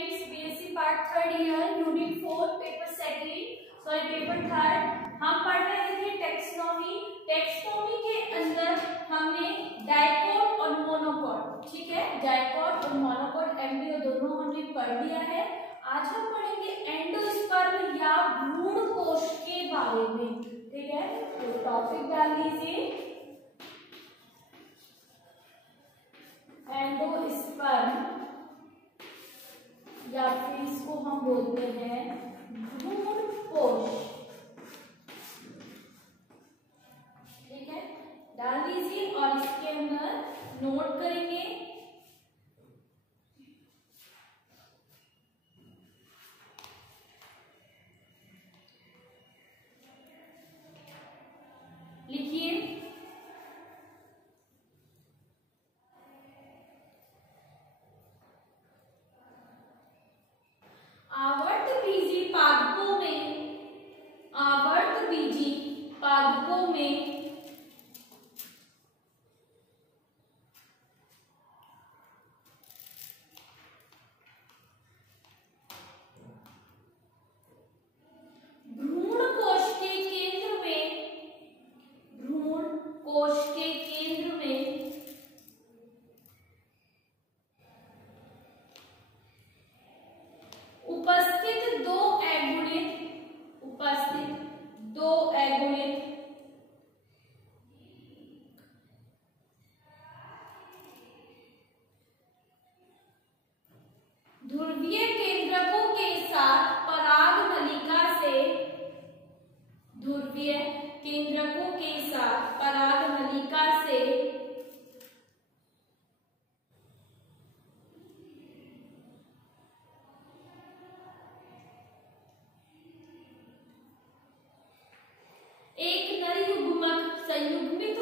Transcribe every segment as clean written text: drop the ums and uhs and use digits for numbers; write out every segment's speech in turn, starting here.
Students, BSc part third year unit 4 paper third हम पढ़ रहे थे टेक्सोनॉमी। टेक्सोनॉमी के अंदर हमने डाइकोट और मोनोकोट, ठीक है, डाइकोट और मोनोकोट एम्ब्रियो दोनों हमने पढ़ लिया है। आज हम पढ़ेंगे एंडोस्पर्म या भ्रूण कोश के बारे में, ठीक है। तो टॉपिक डाल लीजिए, एंडोस्पर्म या फिर इसको हम बोलते हैं भ्रूण कोश, ठीक है, डाल दीजिए और इसके अंदर नोट करेंगे। लिखिए आवर्तबीजी पादपों में भ्रूण कोश के केंद्र में उपस्थित दो अगुणित ध्रुवीय केंद्रकों के साथ पराग नलिका से एक नर युग्मक संयुग्मित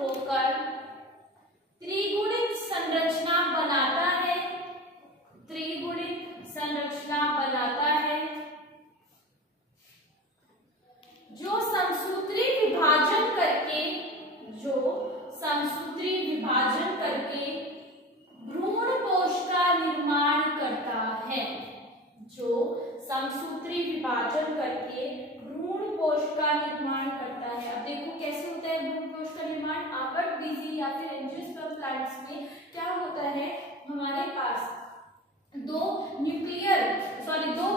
होकर त्रिगुणित संरचना बनाता है जो समसूत्री विभाजन करके भ्रूण कोश का निर्माण करता है। अब देखो कैसे होता है भ्रूण कोश का निर्माण। आवर्तबीजी या फिर एंजियोस्पर्म प्लांट्स में क्या होता है, हमारे पास दो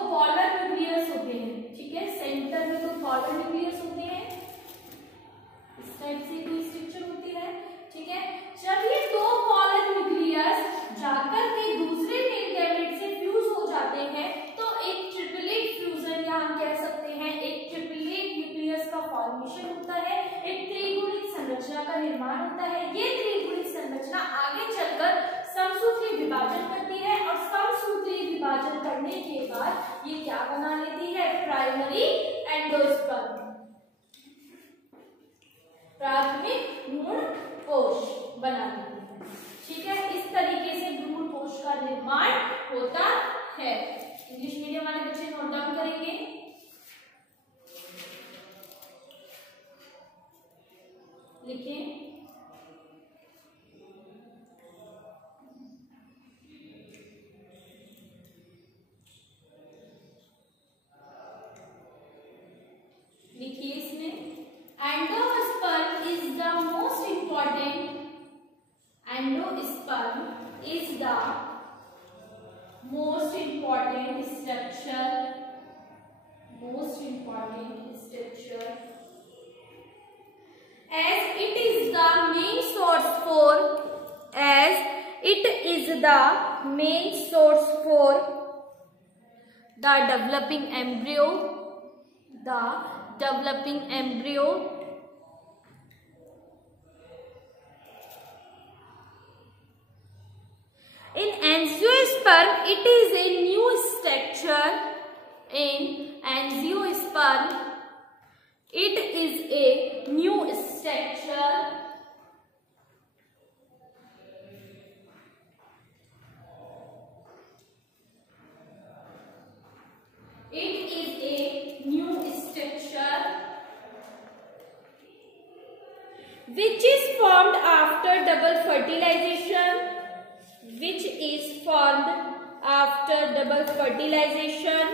पॉलर न्यूक्लियस होते हैं, ठीक है। सेंटर में दो पॉलर न्यूक्लियस होते हैं, इस टाइप से कोई स्ट्रक्चर होती है, ठीक है। जब ये दो पॉलर न्यूक्लियस जाकर के दूसरे मेल गैमेट से फ्यूज हो जाते हैं तो एक ट्रिपलेट फ्यूजन या हम कह सकते हैं एक ट्रिपलेट न्यूक्लियस का फॉर्मेशन होता है, एक त्रिगुणित संरचना का निर्माण होता है। ये त्रिगुणित संरचना आगे चलकर समसूत्री विभाजन करती है और समसूत्री विभाजन करने के बाद ये क्या बना लेती है, प्राइमरी एंडोस्पर्म, प्राथमिक भ्रूण कोश बना लेती है, ठीक है। इस तरीके से भ्रूण कोश का निर्माण होता है। इंग्लिश मीडियम वाले बच्चे नोट डाउन करेंगे। लिखें इसमें endosperm is the most important structure as it is the main source for the developing embryo. In angiosperm, it is a new structure. which is formed after double fertilization. which is formed after double fertilization.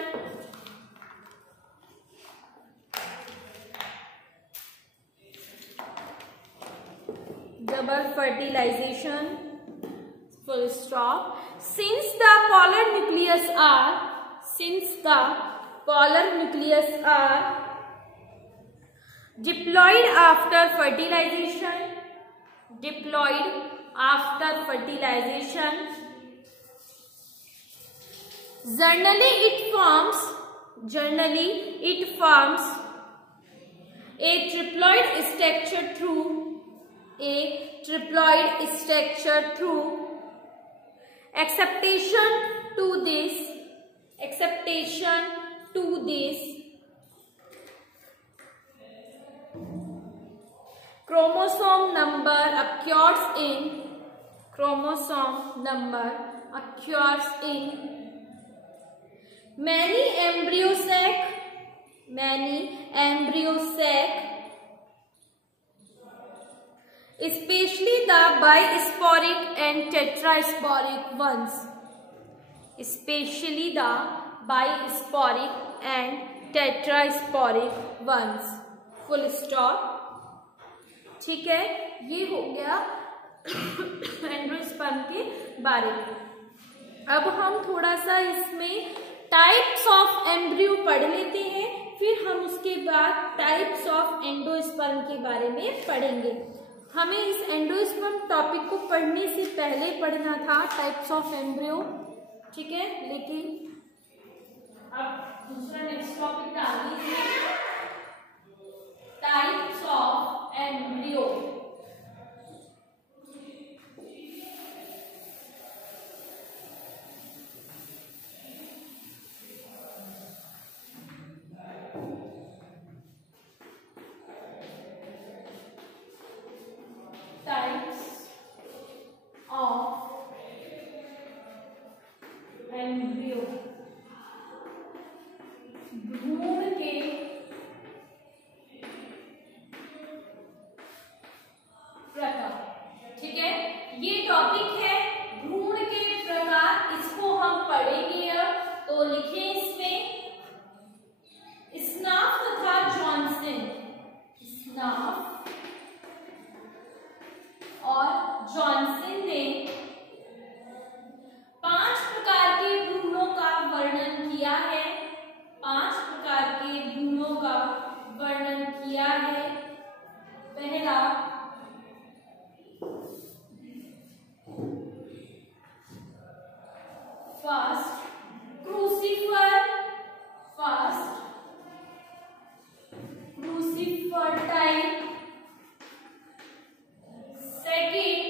Double fertilization, full stop. Since the polar nucleus are diploid after fertilization, generally it forms a triploid structure through acceptation to this chromosome number occurs in many embryo sac, especially the bisporic and tetrasporic ones. Full stop. ठीक है, ये हो गया endosperm के बारे में। अब हम थोड़ा सा इसमें टाइप्स ऑफ एम्ब्रियो पढ़ लेते हैं, फिर हम उसके बाद टाइप्स ऑफ एंडोस्पर्म के बारे में पढ़ेंगे। हमें इस एंडोस्पर्म टॉपिक को पढ़ने से पहले पढ़ना था टाइप्स ऑफ एम्ब्रियो, ठीक है, लेकिन अब दूसरा नेक्स्ट टॉपिक डाल दीजिए, types of embryo. Types of embryo, भ्रूण के प्रकार। ठीक है, ये टॉपिक है भ्रूण के प्रकार, इसको हम पढ़ेंगे। अब तो लिखें इसमें स्नाफ तथा जॉनसन, स्नाफ और जॉनसन ने 5 प्रकार के भ्रूणों का वर्णन किया है। 5 प्रकार के भ्रूणों का वर्णन किया है। पहला first crucifer type, second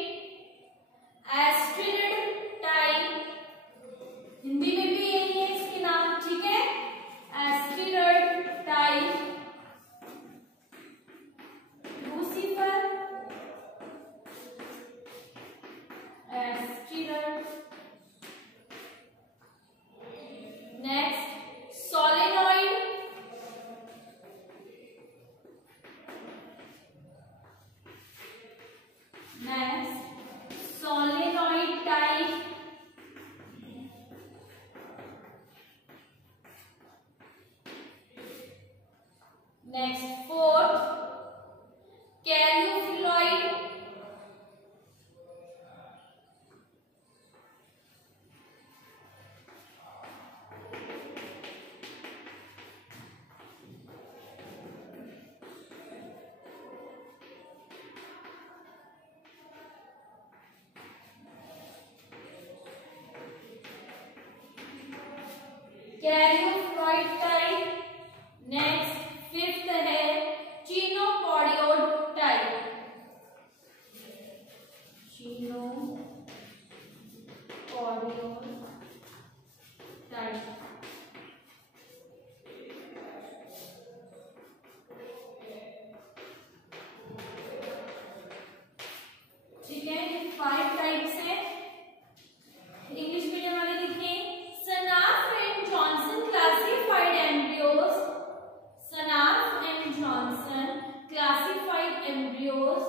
asterid type, Hindi में भी यही है इसके नाम, ठीक है, asterid type, crucifer, asterid. Next solenoid, type, next fourth caryophylloid, type. Next fifth है चिनोपॉडियोड टाइप, ठीक है, 5 टाइप्स है। इंग्लिश मीडियम वाले लिखें Senath and Johnson classified embryos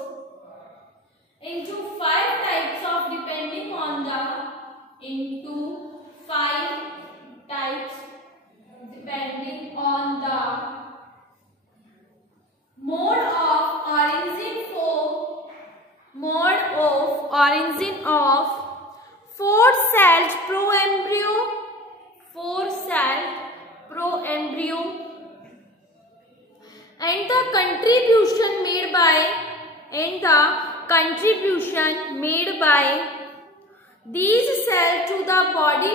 into 5 types of origin of four-celled proembryo, and the contribution made by these cells to the body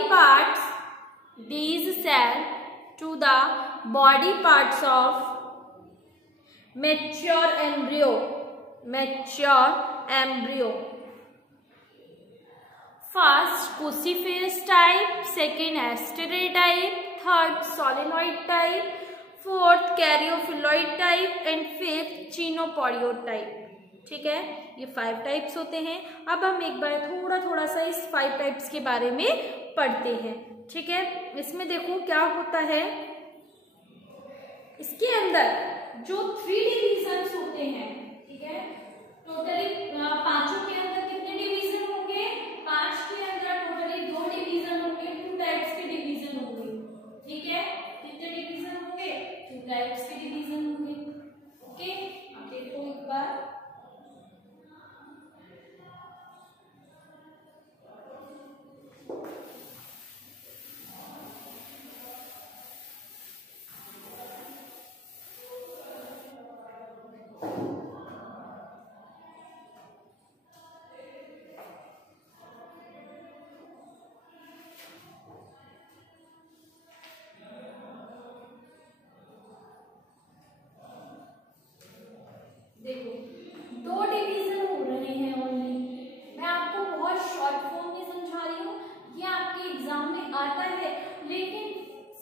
parts of mature embryo. First cruciferous type, second asteroid type, third solenoid type, fourth caryophylloid type and fifth chenopodioid type. ठीक है, ये 5 types होते हैं। अब हम एक बार थोड़ा सा इस 5 टाइप्स के बारे में पढ़ते हैं। ठीक है, इसमें देखो क्या होता है, इसके अंदर जो 3 डिविजन्स होते हैं, ठीक है, टोटली 5 के अंदर कितने डिवीजन होंगे? 5 के अंदर टोटली 2 डिवीजन होंगे, 2 टाइप्स के डिवीजन होंगे। ठीक है, कितने डिवीजन होंगे? 2 टाइप्स के डिवीजन होंगे। ओके, अब देखो एक बार, देखो 2 डिवीजन हो रहे हैं ओनली। मैं आपको बहुत शॉर्ट फॉर्म में समझा रही हूँ, ये आपके एग्जाम में आता है, लेकिन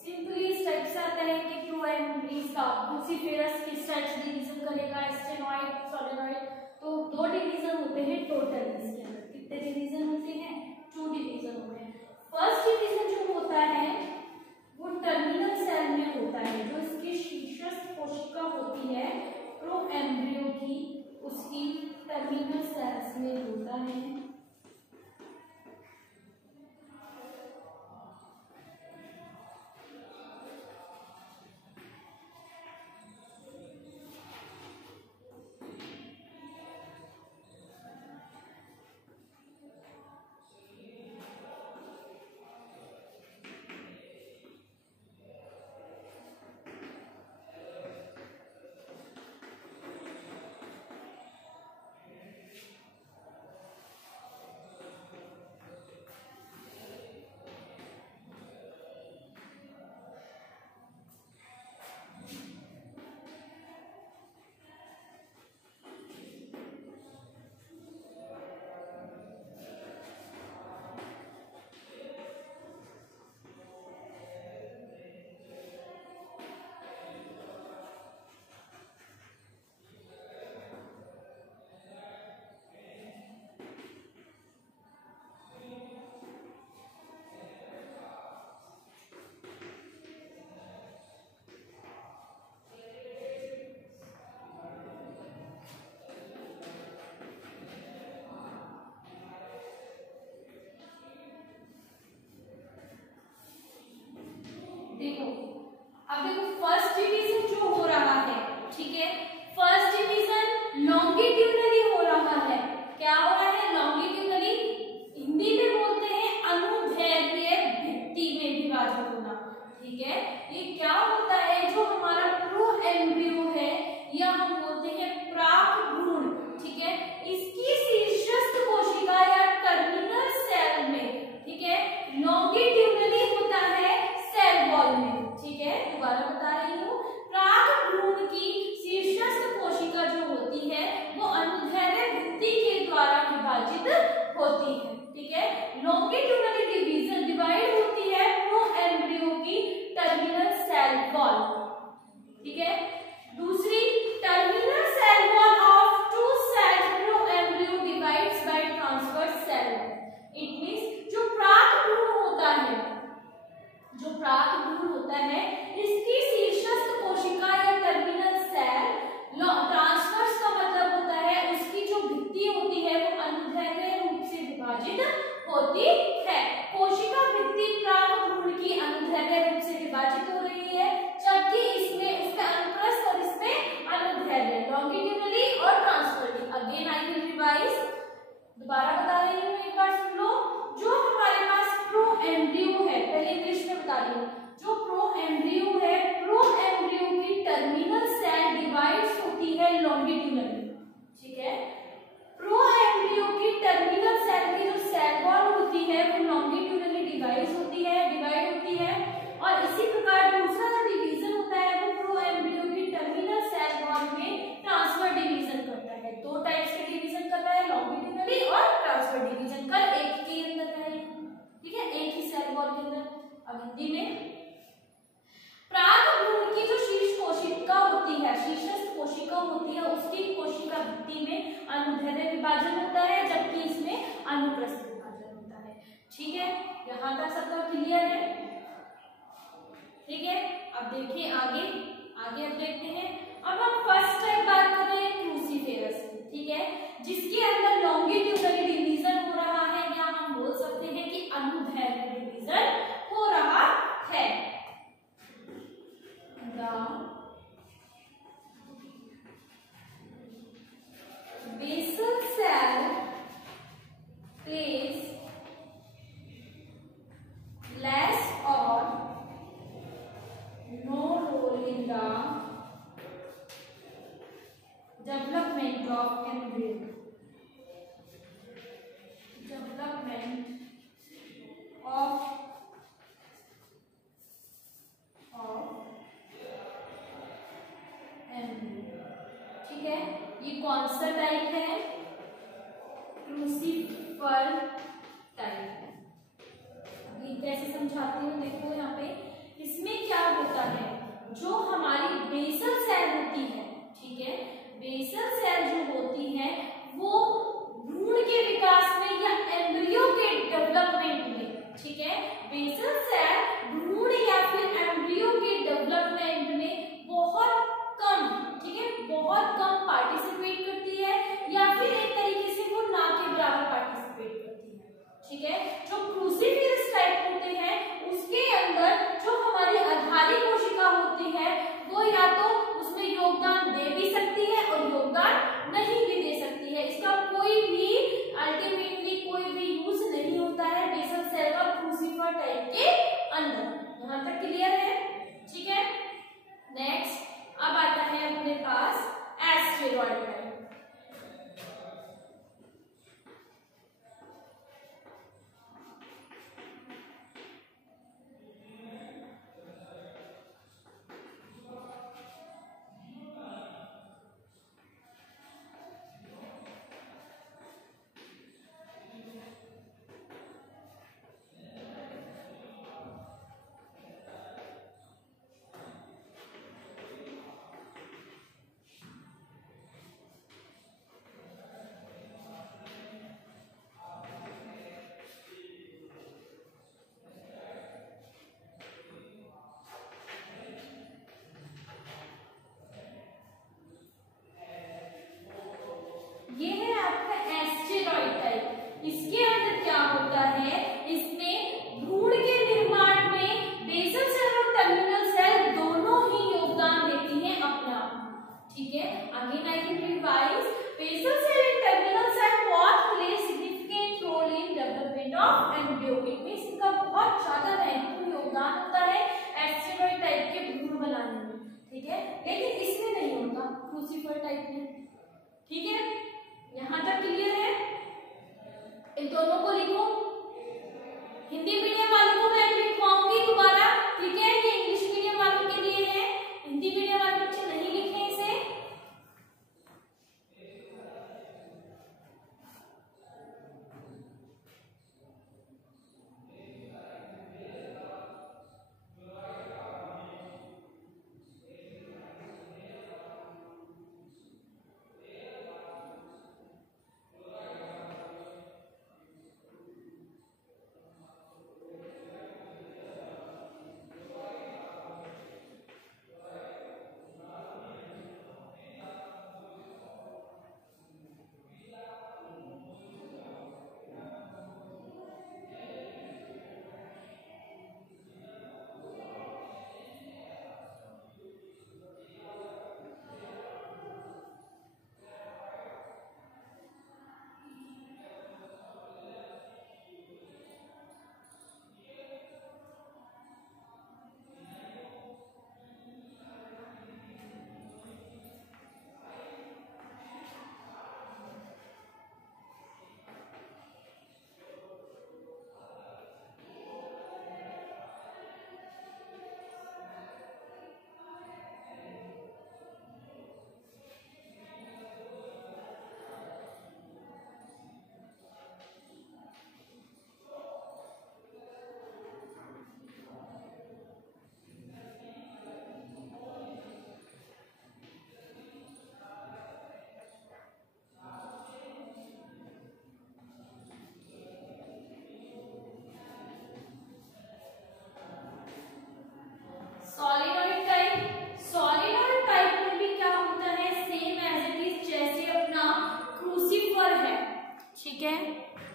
सिंपली इस टाइप से आता है कि प्रोएम्ब्रीज का क्रूसीफेरस किस टाइप से डिवीजन करेगा, स्टेनॉइड, सोलेनॉइड, तो 2 डिवीजन होते हैं टोटल। इसके अंदर कितने डिवीजन होते हैं? 2 डिवीजन होते हैं। फर्स्ट डिवीजन जो होता है वो टर्मिनल सेल में होता है, जो इसकी शीर्षस्थ कोशिका होती है प्रोएम्ब्रियो की, उसकी टर्मिनल सेल्स में होता है। देखो अब देखो फर्स्ट डिवीजन जो हो रहा है, ठीक है, फर्स्ट डिवीजन लॉन्गिट्यूडनली हो रहा है। क्या हो रहा है? लॉन्गिट्यूडनली, हिंदी में बोलते हैं अनुदैर्घ्य भित्ति में विभाजित होना। ठीक है, ये क्या होता है? जो हमारा प्रोएम्ब्रियो है या हम बोलते हैं प्राक भ्रूण, ठीक है, इसकी शीर्षस्थ कोशिका या टर्मिनल सेल में, ठीक है, लॉन्गिट्यूडनली होता है सेल वॉल में। ठीक है, दोबारा बता रही हूँ, प्राक भ्रूण की शीर्षस्थ कोशिका जो होती है वो अनुदैर्घ्य भित्ति के द्वारा विभाजित होती है। ठीक है, लॉन्गिट्यूडनली डिवीजन डिवाइड होती है प्रोएम्ब्रियो की टर्मिनल सेल वॉल। ठीक है, दूसरी terminal cell wall of 2 celled proembryo divides by transverse cell. It means जो प्राक भ्रूण होता है, इसकी शीर्षस्थ कोशिका या टर्मिनल सेल, ट्रांसवर्स का मतलब होता है उसकी जो भित्ति होती है वो अनुदैर्घ्य रूप से विभाजित होती है। कोशिका भित्ति प्राक भ्रूण की अनुदैर्घ्य रूप से विभाजित हो रही है, जबकि इसमें उसका अनुप्रस्थ और इसमें अनुदैर्घ्य, लॉन्गिट्यूडनली और transversely. Again I will revise, दोबारा बता है, पहले इंग्लिश में बता रही हूँ, जो प्रो एम्ब्रियो है, प्रो एम्ब्रियो की टर्मिनल सेल डिवाइड्स होती है लॉन्गिट्यूडनली, ठीक है। प्रो एम्ब्रियो की टर्मिनल सेल की जो सेल वॉल होती है वो लॉन्गिट्यूडनली डिवाइड होती है और इसी प्रकार दूसरा जो डिवीजन होता है वो प्रो एम्ब्रियो की टर्मिनल सेल वॉल में ट्रांसफर डिवीजन करता है। दो टाइप्स के डिवीजन करता है, लॉन्गिट्यूडनली और ट्रांसफर डिवीजन कर एक के अंदर है, ठीक है, एक ही सेल वॉल के अंदर। अब हिंदी में प्राग भ्रूण की जो शीर्ष कोशिका होती है, शीर्षस्थ कोशिका होती है, उसकी कोशिका भित्ति में अनुदैर्ध्य विभाजन होता है, जबकि इसमें अनुप्रस्थ विभाजन होता है, ठीक है। यहाँ तक सबका क्लियर है, ठीक है। अब देखिए आगे अब देखते हैं। अब हम फर्स्ट टाइप बात कर रहे हैं क्रूसीफेरस की, ठीक है, जिसके अंदर लॉन्गिट्यूडनली डिवीजन हो रहा है, या हम बोल सकते हैं कि अनुदैर्ध्य डिवीजन हो रहा है। The basal cell plays less or no role in the development of embryo. ठीक है, ये कौन सा टाइप है? Crucifer type. अभी कैसे समझाती हूँ, देखो यहाँ पे इसमें क्या होता है, जो हमारी बेसल सेल होती है, ठीक है, बेसल सेल जो होती है वो भ्रूण के विकास में या एम्ब्रियो के डेवलपमेंट में, ठीक है, बेसल सेल भ्रूण या फिर एम्ब्रियो के डेवलपमेंट में बहुत कम, ठीक है, बहुत कम पार्टिसिपेट करती है, या फिर एक तरीके से वो ना के बराबर पार्टिसिपेट करती है, ठीक है। जो क्रूसीफेरस टाइप होते हैं उसके अंदर जो हमारी आधारी कोशिका होती है वो या तो उसमें योगदान दे भी सकती है और योगदान नहीं भी दे सकती है, इसका कोई भी अल्टीमेटली कोई भी यूज नहीं होता है बेसल सेल का क्रूसीफर टाइप के अंदर। यहाँ तक क्लियर है, ठीक है। नेक्स्ट अब आता है अपने पास एस्टेरॉइड टाइप। ये है आपका एस्टेरॉइड टाइप। इसके अंदर क्या होता है, इसमें भ्रूण के निर्माण में बेसल सेल और टर्मिनल सेल दोनों ही योगदान देती हैं अपना, ठीक है। Again I can revise, basal cell and terminal cell both play significant role in development of embryo. It means इनका बहुत ज्यादा महत्वपूर्ण योगदान होता है एस्टेरॉइड टाइप के भ्रूण बनाने में, ठीक है, लेकिन इसमें नहीं होता, क्रूसीफर टाइप में, ठीक है। यहाँ तक क्लियर है? इन दोनों को लिखो। हिंदी मीडियम वालों को मैं लिखवाऊंगी दोबारा, ठीक है, ये इंग्लिश मीडियम वालों के लिए है, हिंदी मीडियम वाले बच्चे नहीं लिखे इसे।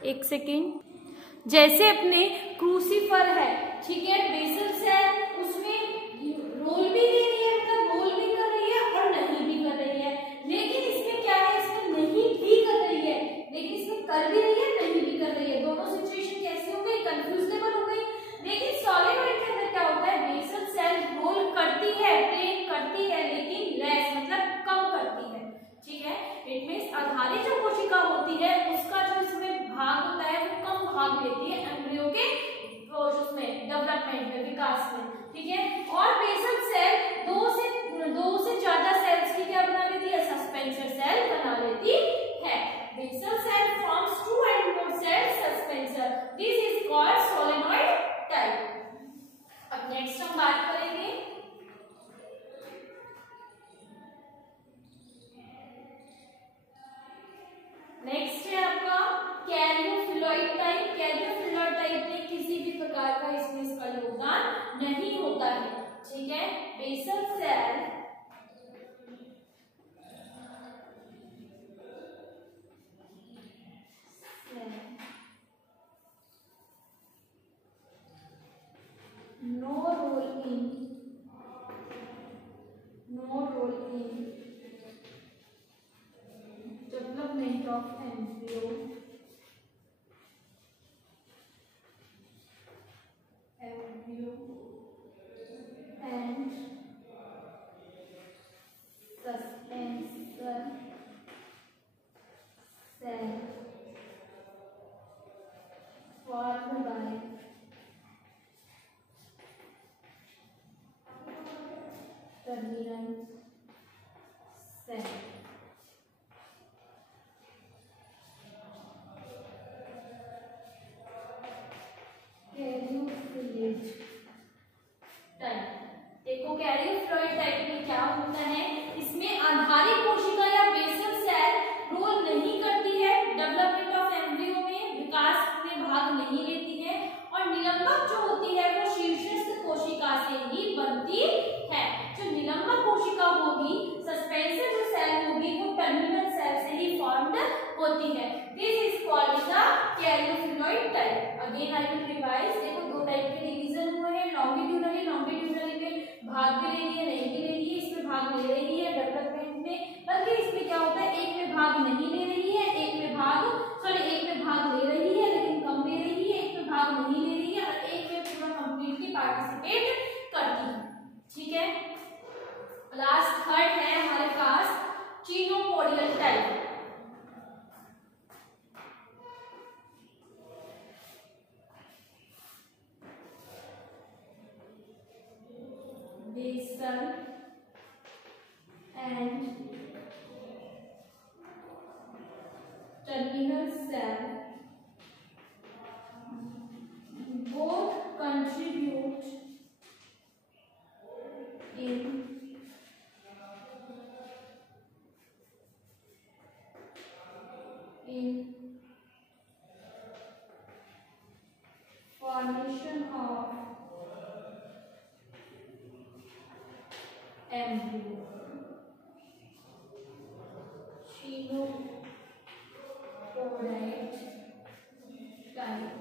एक सेकेंड, जैसे अपने क्रूसीफर है, ठीक है, बेसल सेल, उसमें रोल भी दे रही है, मतलब रोल भी कर रही है और नहीं भी कर रही है। लेकिन इसमें क्या है, इसमें नहीं भी कर रही है, लेकिन इसमें कर भी रही है, नहीं भी कर रही है। दोनों सिचुएशन कैसे हो गई, कंफ्यूजेबल हो गई। लेकिन सॉलिनॉइड के अंदर क्या होता है, बेसल सेल रोल करती है, प्लेन करती है, लेकिन लेस मतलब कम करती है, ठीक है। इट मींस आधारित जो कोशिका होती है उसका जो इसमें भाग होता है वो कम भाग लेती है एम्ब्रियो के उसमें डेवलपमेंट में, विकास में, ठीक है। और बेसल सेल दो से ज्यादा सेल्स की क्या बना लेती है, सस्पेंसर सेल बना लेती है। Basal cell forms two and more cell suspensor, this is called solenoid type. अब नेक्स्ट हम बात करेंगे नेक्स्ट है आपका कैरियोफिलॉइड टाइप। कैरियोफिलॉइड टाइप में किसी भी प्रकार का इसमें इसका योगदान नहीं होता है, ठीक है। Basal cell no role in development of embryo and suspensor cell formed by terminal cell। Caryophylloid type, देखो कैरियोफ्लॉइड टाइप में क्या होता है, इसमें आधारित कोशिका या बेसल सेल रोल नहीं करती है, डेवलपमेंट ऑफ एम्ब्रियो में, विकास में भाग नहीं लेती है, और निलंबक जो होती है वो शीर्षस्थ कोशिका से ही बनती है। जो निलंबक कोशिका होगी, सस्पेंसर जो सेल होगी, वो टर्मिनल सेल से ही फॉर्म्ड होती है। This is called the caryophylloid type. Again I will revise. देखो दो टाइप के डिवीजन हुए हैं, लॉन्गिट्यूडनली। लॉन्गिट्यूडनली में भाग भी ले रही है, नहीं भी ले रही है, इसमें भाग ले रही है डेवलपमेंट में, बल्कि इसमें क्या होता है, एक में भाग नहीं ले रही है, एक में भाग ले रही है लेकिन कम ले रही है, एक में भाग नहीं ले रही है और एक में पूरा कंप्लीटली पार्टिसिपेट करती है, ठीक है। लास्ट थर्ड है हमारे पास chenopodial type. Basal and terminal cell both contribute in formation of embryo। Type.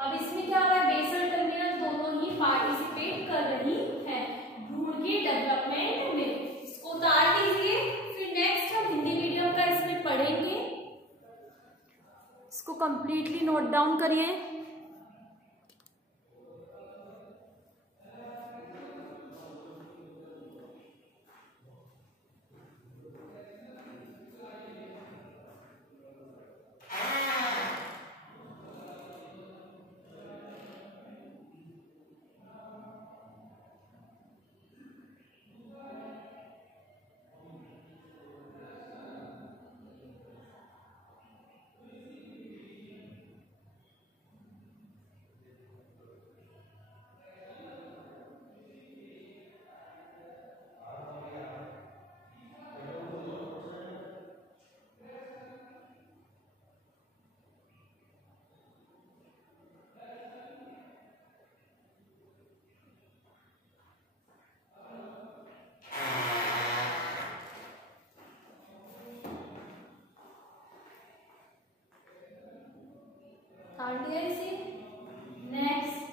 अब इसमें क्या हो रहा है, बेसल टर्मिनल दोनों ही पार्टिसिपेट कर रही है भ्रूण के डेवलपमेंट में। इसको उतार दीजिए, फिर नेक्स्ट हम हिंदी मीडियम का इसमें पढ़ेंगे। इसको कंप्लीटली नोट डाउन करिए। थर्ड ईयर इसे नेक्स्ट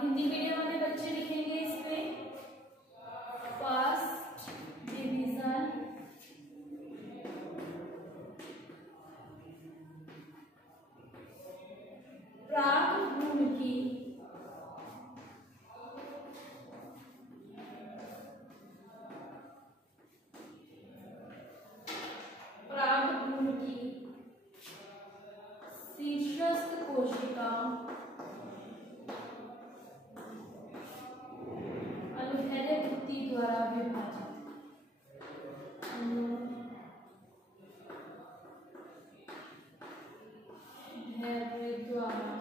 हिंदी मीडियम वाले बच्चे लिखेंगे इस पे फर्स्ट डिवीजन प्राक-गुण की शीर्षस्थ कोशिका अनुदैर्ध्य वृत्ति द्वारा विभाजित अनुदैर्ध्य द्वारा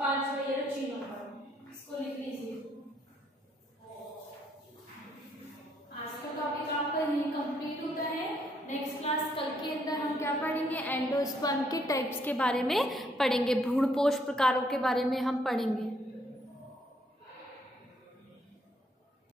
पांचवा ये 6 नंबर, इसको लिख लीजिए। आज का टॉपिक आपका यही कंप्लीट होता है। नेक्स्ट क्लास कल के अंदर हम क्या पढ़ेंगे, एंडोस्पर्म के टाइप्स के बारे में पढ़ेंगे, भ्रूणपोष प्रकारों के बारे में हम पढ़ेंगे।